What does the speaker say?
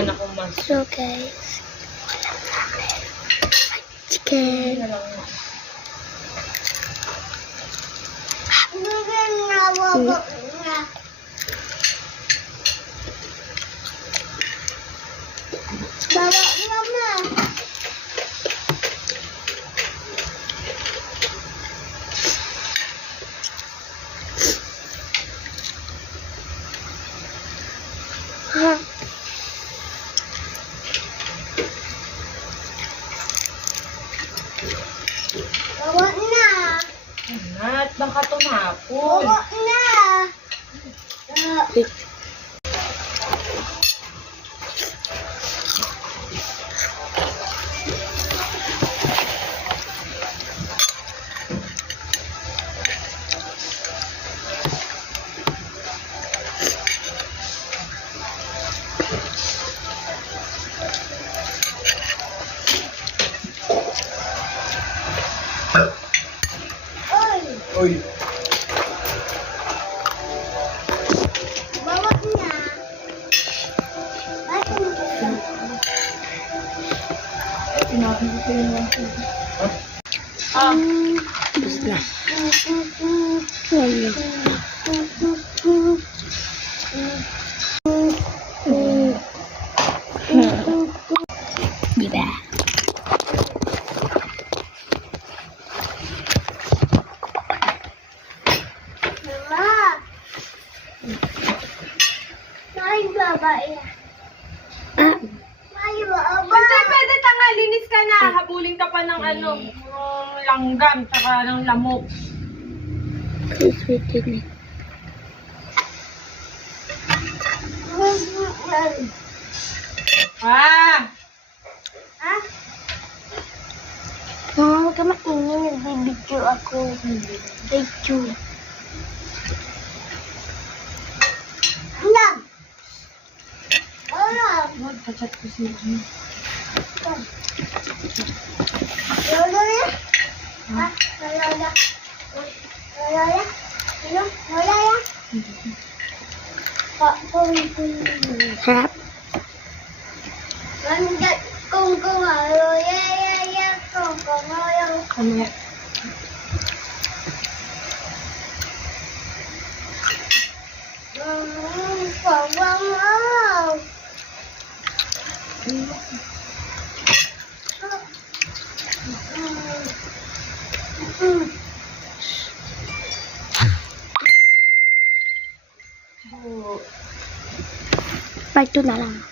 ka na kung mas. So guys, chicken. Bawa mama. Bawa na. At baka tumapon. Bawa na. Uy. Bawa na. Tapos na. Ayun. Diba? Mama. May babae. Ah, May babae. Pwede tanga, linis ka na. Habulin ka pa ng ano, ng langgam, tsaka ng lamok. sweet din eh. Ah! Ha? Huwag ka maingin, nagbibidyo ako. Video. Alam. Alam. Magka-chat ko si Jim. Lolo ya? Ha? Lolo ya? Lolo ya? Ano? Lolo ya? Harap. Langgam kung kumalo ya ya ya kung kumalo. Kamaya. Wow. Part 2 na lang.